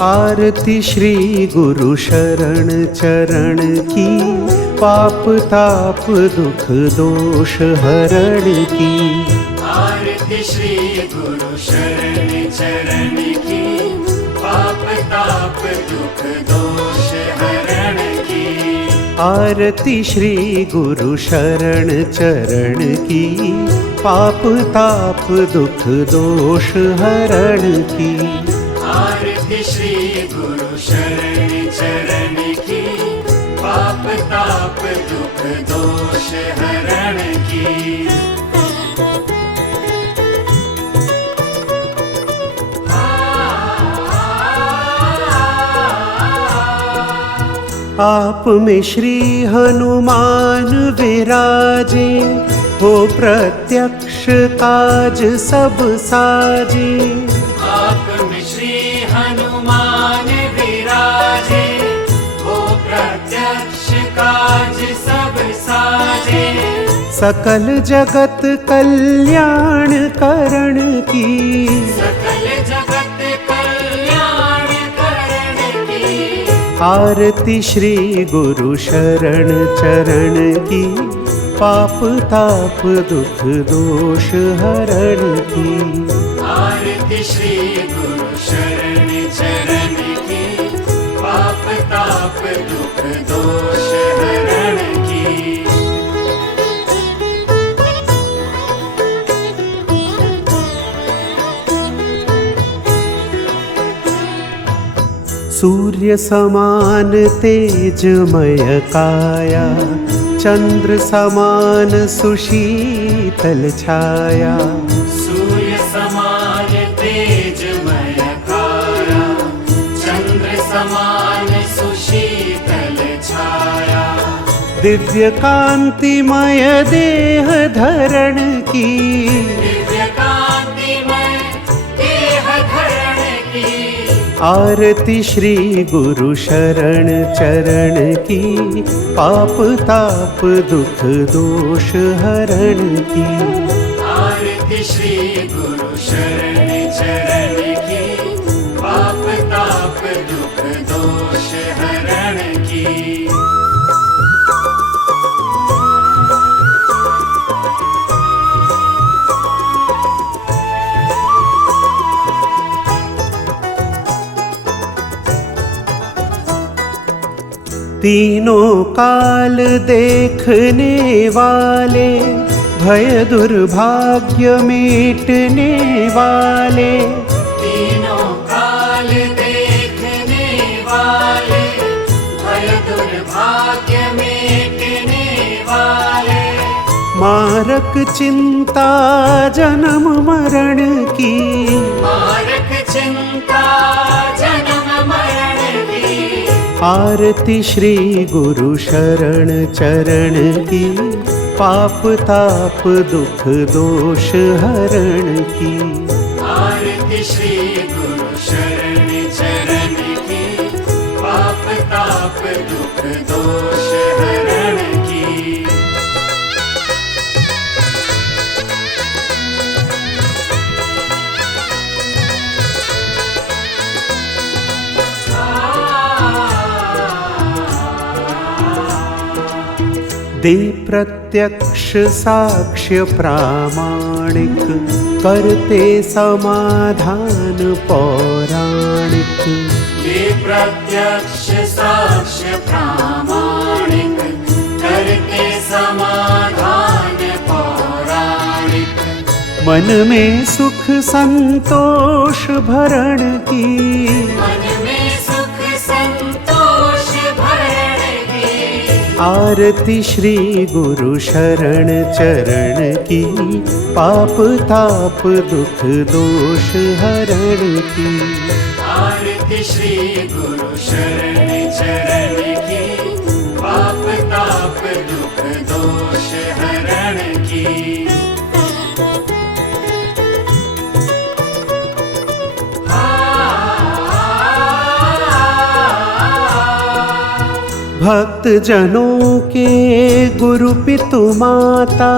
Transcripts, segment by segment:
आरती श्री गुरु शरण चरण की, पाप ताप दुख दोष हरण की। आरती श्री गुरु शरण चरण की, पाप ताप दुख दोष हरण की। आरती श्री गुरु शरण चरण की, पाप ताप दुख दोष हरण की। आरती श्री गुरु शरण चरण की, पाप ताप दुख दोष हरण की। आप में श्री हनुमान विराजे, हो प्रत्यक्ष काज सब साजे। आप में श्री हनुमान विराजे, हो प्रत्यक्ष काज सब साजे। सकल जगत कल्याण करण की, सकल जगत कल्याण करण की। आरती श्री गुरु शरण चरण की, पाप ताप दुख दोष हरण की। आरती श्री गुरु शरण चरण की, पाप ताप दुख दोष हरण की। सूर्य समान तेजमय काया, चंद्र समान सुशीतल छाया। सूर्य समान तेजमय काया, चंद्र समान सुशीतल छाया। दिव्य कांतिमय देह धरण की, दिव्य कांतिमय देह धरण की। आरती श्री गुरु शरण चरण की, पाप ताप दुख दोष हरण की। आरती श्री गुरु शरण चरण की, पाप ताप दुख दोष हरण की। तीनों काल देखने वाले, भय दुर्भाग्य मिटने वाले। तीनों काल देखने वाले, भय दुर्भाग्य मिटने वाले। मारक चिंता जन्म मरण की, मारक चिंता जन्म मरण की। आरती श्री गुरु शरण चरण की, पाप ताप दुख दोष हरण की। आरती श्री गुरु शरण चरण की, पाप ताप दुख दोष हरण की। दे प्रत्यक्ष साक्ष्य प्रामाणिक, करते समाधान पौराणिक। दे प्रत्यक्ष साक्ष्य प्रामाणिक, करते समाधान पौराणिक। मन में सुख संतोष भरण की, मन में सुख संतोष भरण की। आरती श्री गुरु शरण चरण की, पाप ताप दुख दोष हरण की। आरती श्री गुरु शरण चरण की, पाप ताप दुख दोष हरण की। भक्त जनों के गुरु पितु माता,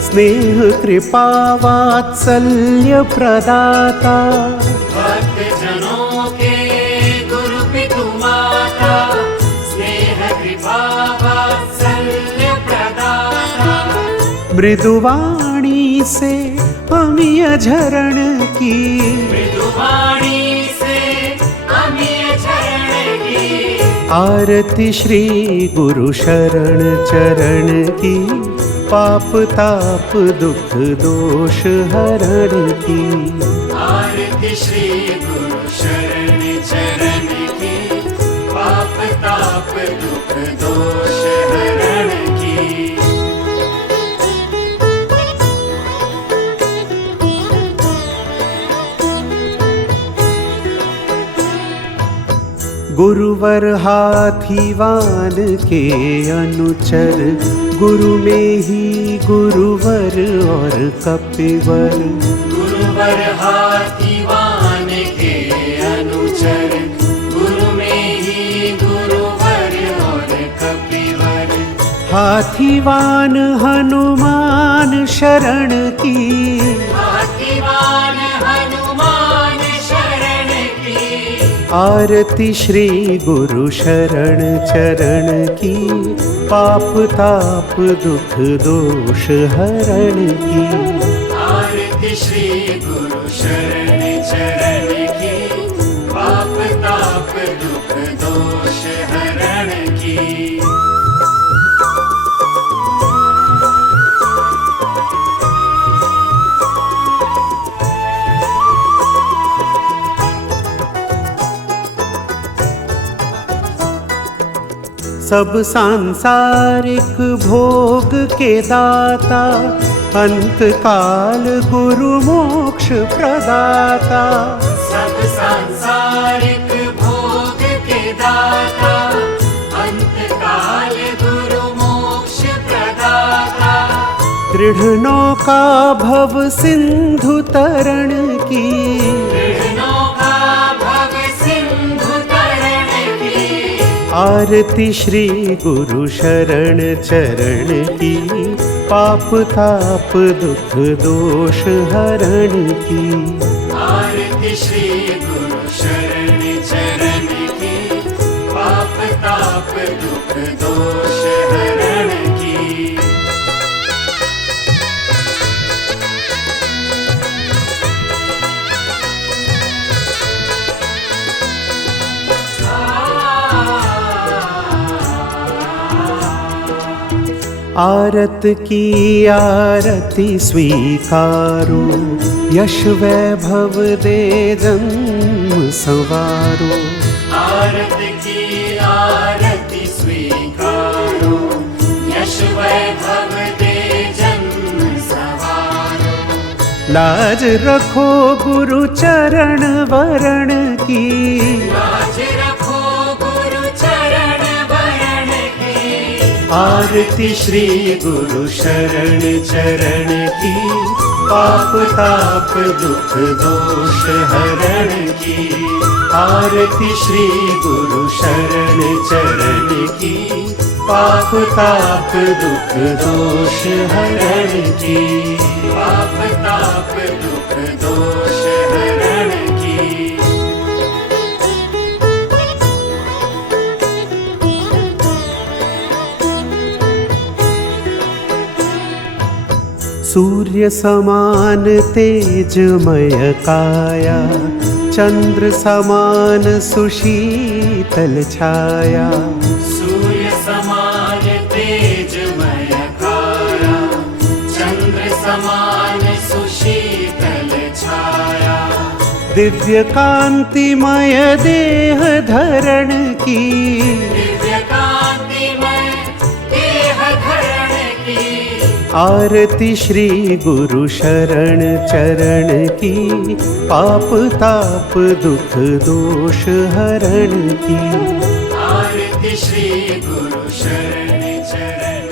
स्नेह कृपा वात्सल्य प्रदाता। भक्त जनों के पितु माता स्नेह कृपा वात्सल्य प्रदाता। मृदुवाणी से अमिय झरण की, मृदुवाणी से अमिय झरण की। आरती श्री गुरु शरण चरण की, पाप ताप दुख दोष हरण की। आरती श्री गुरु शरण चरण की, पाप ताप दुख दोष हरण की। गुरुवर हाथीवान के अनुचर, गुरु में ही गुरुवर और कपिवर। गुरुवर हाथीवान के अनुचर, गुरु में ही गुरुवर और कपिवर। हाथीवान हनुमान शरण की, हाथीवान हनुमान शरण की। आरती श्री गुरु शरण चरण की, पाप ताप दुख दोष हरण की। आरती श्री गुरु शरण चरण की, पाप ताप दुख दोष हरण की। सब सांसारिक भोग के दाता, अंत काल गुरु मोक्ष प्रदाता। सब सांसारिक भोग के दाता, अंत काल गुरु मोक्ष प्रदाता। दृढ़ नौका भव सिंधु तरण की, नौका भव सिंधु तरण की। आरती श्री गुरु शरण चरण की, पाप ताप दुख दोष हरण की। आरती श्री गुरु शरण चरण की, पाप ताप दुख दोष हरण की। आरत की आरती स्वीकारो, यश वैभव दे जन्म संवारो। आरत की आरती स्वीकारो, यश वैभव दे जन्म संवारो। लाज रखो गुरु चरण वरण की, लाज रखो गुरु चरण वरण की। आरती श्री गुरु शरण चरण की, पाप ताप दुख दोष हरण की। आरती श्री गुरु शरण चरण की, पाप ताप दुख दोष हरण की। पाप ताप दुख दोष हरण की। सूर्य समान तेजमय काया, चंद्र समान सुशीतल छाया। सूर्य समान तेजमय काया, चंद्र समान सुशीतल छाया। दिव्य कांतिमय देह धरण की, दिव्य कांतिमय देह धरण की। आरती श्री गुरु शरण चरण की, पाप ताप दुख दोष हरण की। आरती श्री गुरु शरण चरण